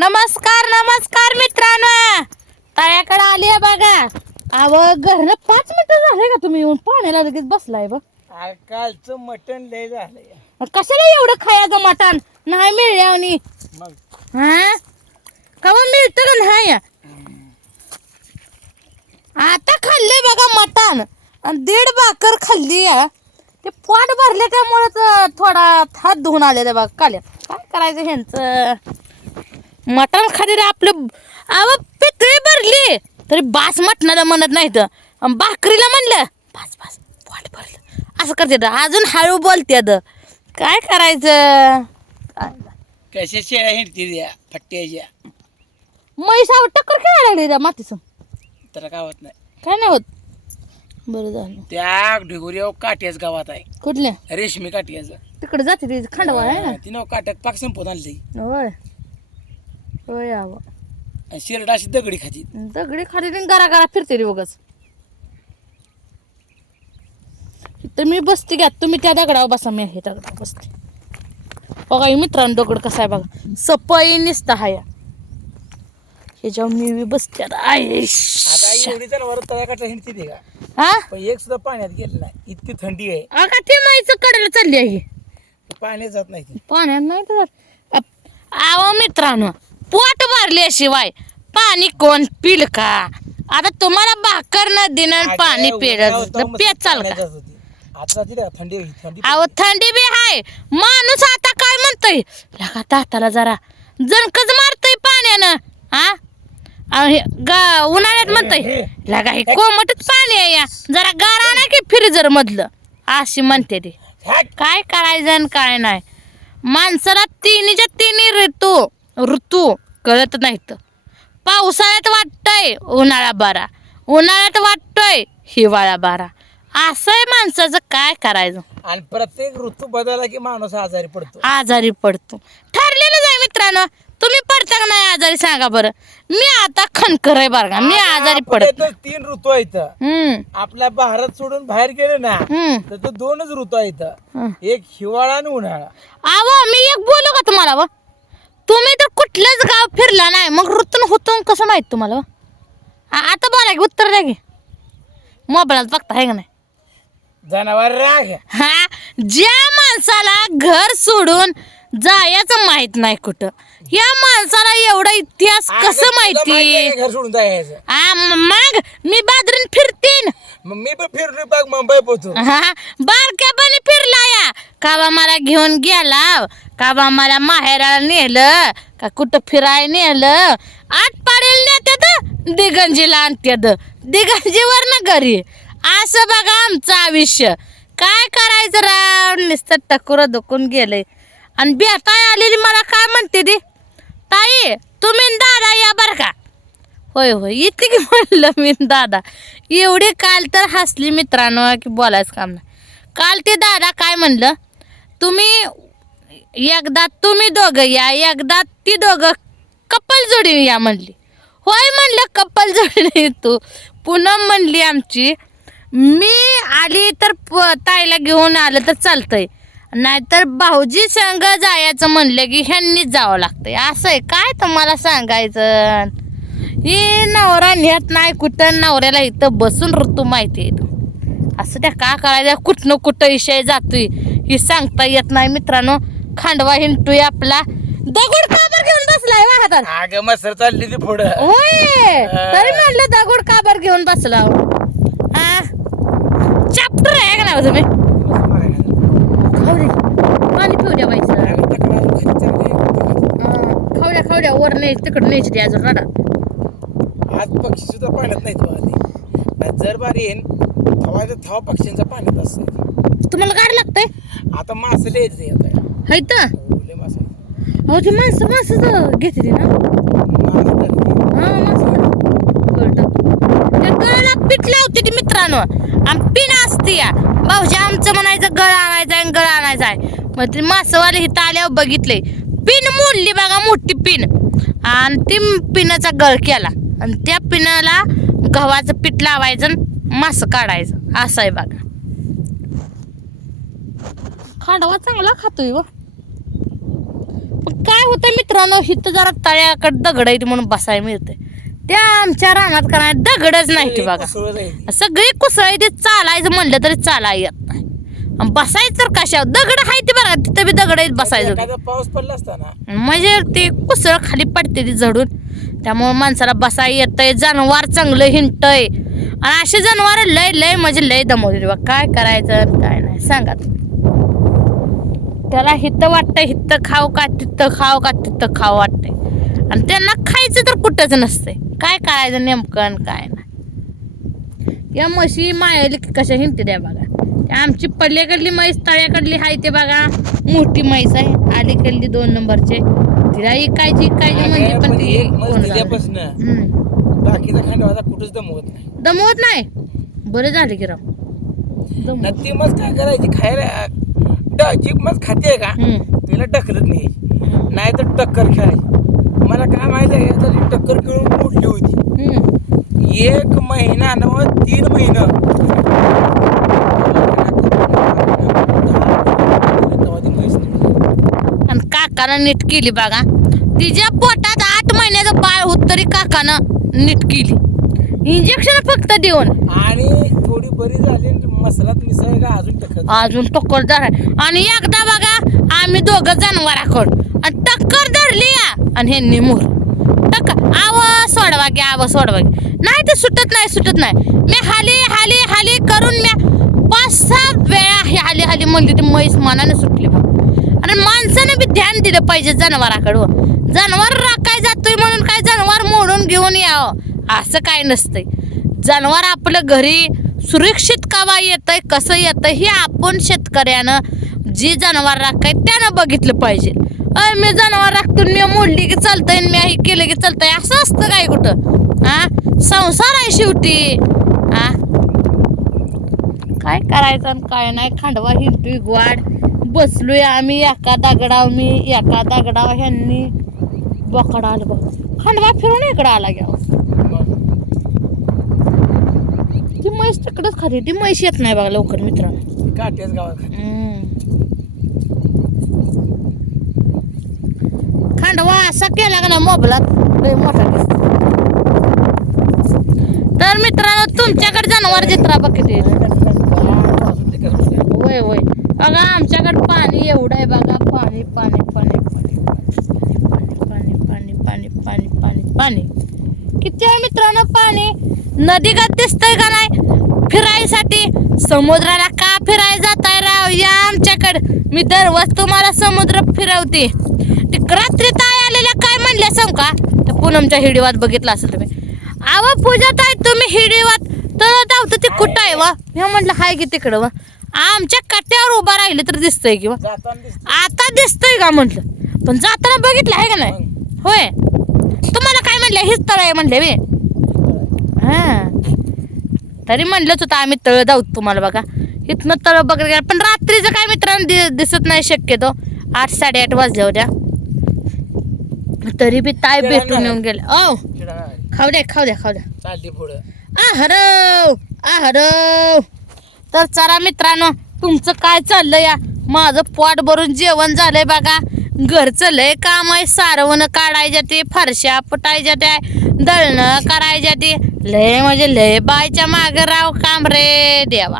नमस्कार नमस्कार मित्रांनो. तळ्याकडे आली आहे बघा. अव घरनं पाच मिनिटं झाले का तुम्ही येऊन? पाण्याला लगेच बसलाय बघ. कालचं मटण लय झालंय. कशाला एवढं खायचं मटण? नाही मिळल्यावनी मग? हा? कवा मिळतं का नाही? आता खाल्ले बघा मटण. आणि दीड भाकर खाल्ली आहे. ते पोट भरले त्यामुळे थोडा हात धुवून आले बघा. काल्या काय करायचं ह्यांचं? मटण खाली आपलं अव पितळी भरली. तरी बास मटणाला म्हणत नाही तर भाकरीला म्हणलं बास बास पोट भरलं. असं करते अजून हळू बोलते काय करायचं? काय? कशा शेळ्या हिंडती द्या फट्ट्याच्या. म्हैसावर टक्कर खेळायला लागली त्या मातीचं तर काय होत नाही. काय नाही होत. बरं झालं. त्या ढिगुऱ्या काट्याच गावात आहे. कुठल्या? रेशमी काट्याचं. तिकडे जाते ती खांडवा आहे ना? तिनं काट्यात पाक संपवत आणली होय. होय आव. आणि शिरड अशी दगडी खाती दगडी खाली गरा गरा फिरते रे बघच. तर मी बसते घ्या तुम्ही त्या दगडावर बसा मी हे दगडावर बसते. बघा हे मित्रांनो दगड कसा आहे बघा. सपई निसता हाया ह्याच्यावर मी बी बसते आता. आता आईश. एवढी जनावर तळ्या काट्या हिंडती दे का? हा? पण एक सुद्धा पाण्यात गेलं नाही. इतकी थंडी आहे. अगा ते माईचं कडेला चालली आहे. पाण्यात जात नाही ती. पाण्यात नाही तर आव मित्रांनो पोट भरल्याशिवाय पाणी कोण पिल का? आता तुम्हाला भाकर न देणं पाणी पेच चाल का? थंडी थंडी अहो थंडी बी हाय. माणूस आता काय म्हणतोय? लगा दाताला जरा जणकच मारतोय पाण्यानं हा अहो हे गा उन्हाळ्यात म्हणतोय लगा हे कोमटच पाणी आहे या. जरा गार आणा की फ्रीजर मधलं अशी म्हणते ती! काय करायचं आणि काय नाही. माणसाला तिन्हीच्या तिन्ही ऋतू. ऋतू कळत नाहीत. पावसाळ्यात वाटतंय उन्हाळा बारा. उन्हाळ्यात वाटतोय हिवाळा बारा. असं आहे माणसाचं काय करायचं? आणि प्रत्येक ऋतू बदलला की माणूस आजारी पडतो. आजारी पडतो. ठरलेलं आहे मित्रांनो. तुम्ही पडता का नाही आजारी सांगा बरं. मी आता खणकर आहे बरं का. मी आजारी आपण पडत इथं तीन ऋतू आहेत. हम्म. आपल्या भारत सोडून बाहेर गेले ना हम्म. तर तो दोनच ऋतू आहेत. हं. एक हिवाळा आणि उन्हाळा. आव मी एक बोलू का तुम्हाला व? तुम्ही तर कुठलंच गाव फिरला नाही. मग ऋतून होतून कसं माहीत तुम्हाला? आ- आता बोला की उत्तर द्या की. मोबाईलात बघता आहे का नाही? जनावर राग हा ज्या माणसाला घर सोडून जायचं माहीत नाही कुठं या माणसाला एवढा इतिहास कसं माहिती? घर सोडून जायचं? म- मग मी बाजरीन फिरतीन. मग मी पण फिरलो बघ मुंबई पोहोचू. हा बारक्यापणी फिरला या. का मला घेऊन गेला. का मला माहेराला नेलं. का कुठं फिराय नेलं. आठ पाडेल नेत्यात दिगंजीला आणत्यात. दिगंजीवर ना घरी. असं बघा आमचं आयुष्य. काय करायचं राव? नुसतं टकुर दुखून गेलंय. आणि बेताय आलेली मला काय म्हणते ती? ताई तुम्ही दादा या बरं का? होय होय. इतकी की म्हणलं मी दादा. एवढी काल तर हसली मित्रांनो की बोलायचं काम नाही. काल ते दादा काय म्हणलं? तुम्ही एकदा तुम्ही दोघं या एकदा ती दोघं कपल जोडी या म्हणली. होय म्हणलं कपल जोडीने तू. पूनम म्हणली आमची मी आली तर प- ताईला घेऊन आलं तर चालतंय. नाहीतर भाऊजी संग जायचं म्हणलं की ह्यांनीच जावं लागतंय. असं आहे. काय तुम्हाला सांगायचं? हे नवरा नेत नाही कुठं नवऱ्याला इथं बसून ऋतू माहिती आहे. तू असं त्या का करायचं? कुठनं कुठं विषय जातोय. ही सांगता येत नाही मित्रांनो. खांडवा हिंडतोय आपला. दगड काबर घेऊन बसलाय वा हातात. अगं मसर चालली ती पुढं. होय. तरी म्हणलं दगड काबर घेऊन बसला हो? हा चॅप्टर आहे का नाही तुम्ही? पाणी पिऊ द्या द्या खाऊ द्या. वर नाही तिकडं न्यायची ती अजून रडा. आज पक्षी सुद्धा पाण्यात नाही तो आधी. नाही जर बारी येईन थवा तर थवा पक्ष्यांच्या पाण्यात असत. तुम्हाला गाडी लागतंय? आता मास लिहायचं आता. हाय तर. लय मास. हो ती माणसं माणसं घेते ना. हा माणसं कळतं. त्या गळाला पीठ लावते ती मित्रांनो. आणि पिन असते या. भाऊजी आमचं म्हणायचं गळ आणायचं आहे गळ आणायचं आहे. मग ते मासवाले इथं आल्यावर बघितले. पिन मोडली बघा मोठी पिन आणि ती पिनाचा गळ केला. आणि त्या पिनाला गव्हाचं पीठ लावायचं आणि मास काढायचं. असं आहे बघा. खांडवा चांगला खातोय व काय होतं मित्रांनो इथं जरा तळ्याकडे दगड आहे म्हणून बसायला मिळतंय. त्या आमच्या रानात का नाही दगडच नाही बघा. सगळी कुसळ ते चालायचं म्हणलं तरी चाला येत नाही बसायचं तर कशा दगड आहे ते बघा तिथं बी दगड आहेत बसायचं. पाऊस पडला असता ना? म्हणजे ते कुसळ खाली पडते ती झडून. त्यामुळे माणसाला बसाय येतंय जनावर चांगलं हिंडतंय. आणि असे जनावर लय लय म्हणजे लय दमवते बा काय करायचं काय नाही सांगा. त्याला हित्त वाटतंय हित्त खाऊ का तिथं खाऊ का तिथं खाऊ वाटतंय. आणि त्यांना खायचं तर कुठंच नसतंय. काय करायचं नेमकं काय नाही. या म्हशी मायली कशा हिंडते द्या बघा. आमची पल्ल्याकडली म्हैस तळ्याकडली आहे ते बघा. मोठी म्हैस आहे. अलीकडली दोन नंबरचे. तिला इकायची इकायची म्हणजे पण पण ती. बाकीचा खांडवाचा कुठंच दमवत नाही. दमवत नाही? बरे झाले की राव दमवत ती मस्त काय करायची? खायला ड- जी मस्त खाते का हम्म. तिला ढकलत नाही. नाही तर टक्कर खेळायची मला काय माहिती आहे तर टक्कर खेळून मोडली होती हम्म. एक महिना नव तीन महिना तेव्हा ती म्हैस निघाली. आणि काकानं नीट केली बघा तिच्या पोटात आठ महिन्याचं बाळ होत तरी काकानं नीट केली इंजेक्शन फक्त देऊन आणि थोडी बरी झाली आणि मसरात अजून टक्कर अजून टक्कर आणि एकदा बघा आम्ही दोघं जनावराकडं आणि टक्कर धरली या. आणि ह्यांनी निमूर टक्कर आव सोडवा घ्या आव सोडवा गे नाही ते सुटत नाही सुटत नाही. मी हाली हाली हाली करून मी पाच सहा वेळा हे हाली हाली म्हणली ती म्हैस मनाने सुटली बघ आणि माणसानं बी ध्यान दिलं पाहिजे जनावराकडं जनावर राखाय जातोय म्हणून काय जनावर मोडून घेऊन यावं? असं काय नसतंय. जनावर आपलं घरी सुरक्षित कवा येतंय कसं येतं हे आपण शेतकऱ्यानं जी जनावर राखाय त्यानं बघितलं पाहिजे. अय मी जनावर राखतो मी मोडली की चालतंय मी हे केलं की चालतंय असं असतं काय कुठं? हा संसार आहे शेवटी. हा काय करायचं आणि काय नाही खांडवा हिंडतोय ग्वाड बसलोय आम्ही एका दगडाव मी एका दगडाव ह्यांनी बोकडा आलं बघ. खांडवा फिरून इकडं आला घ्या ती म्हैस तिकडंच खाली ती म्हैस येत नाही बघा लवकर मित्रांनो काट्याच गावात. हम्म. खांडवा असा केला का ना मोबाईलात लय मोठा दिसतो तर मित्रांनो तुमच्याकडे जनावर जत्रा बघितली अजून ते कसं बसलंय. होय होय बघा आमच्याकडे पाणी एवढं आहे बघा पाणी पाणी पाणी पाणी पाणी पाणी पाणी पाणी पाणी पाणी किती आहे मित्रांनो पाणी नदीगत दिसतंय का नाही फिरायसाठी? समुद्राला का फिरायला जाताय राव? या आमच्याकडे. मी दररोज तुम्हाला समुद्र फिरवते. ते रात्री ताय आलेल्या काय म्हणल्या सांग का? त्या पूनमच्या हिडीवात बघितला असेल तुम्ही. आव पूजा ताई तुम्ही हिडीवात? तर धावतं ते कुठं आहे वा? मी म्हटलं हाय की तिकडं वा. आमच्या कट्ट्यावर उभा राहिले तर दिसतंय किंवा जाताना दिसतं. आता दिसतंय का म्हटलं? पण जाताना बघितलं आहे का नाही? होय. तुम्हाला काय म्हणलं? हेच तळ आहे म्हणले वे हा. तरी म्हणलंच होतं आम्ही तळ जाऊ तुम्हाला बघा. इथनं तळ बघत गेलं. पण रात्रीचं काय मित्रांनो दि- दिसत नाही शक्यतो. आठ साडेआठ वाजल्या होत्या तरी बी ताय भेटून येऊन गेले. ओ. खाऊ द्या खाऊ द्या खाऊ द्या. चालली आहरव आहरव. तर चला मित्रांनो तुमचं काय चाललंय या? माझं पोट भरून जेवण झालंय बघा. घरचं लय काम आहे. सारवणं काढायच्या ते फरशा फुटायच्या त्या दळणं करायच्या ते. लय म्हणजे लय बायच्या माग राव काम रे देवा.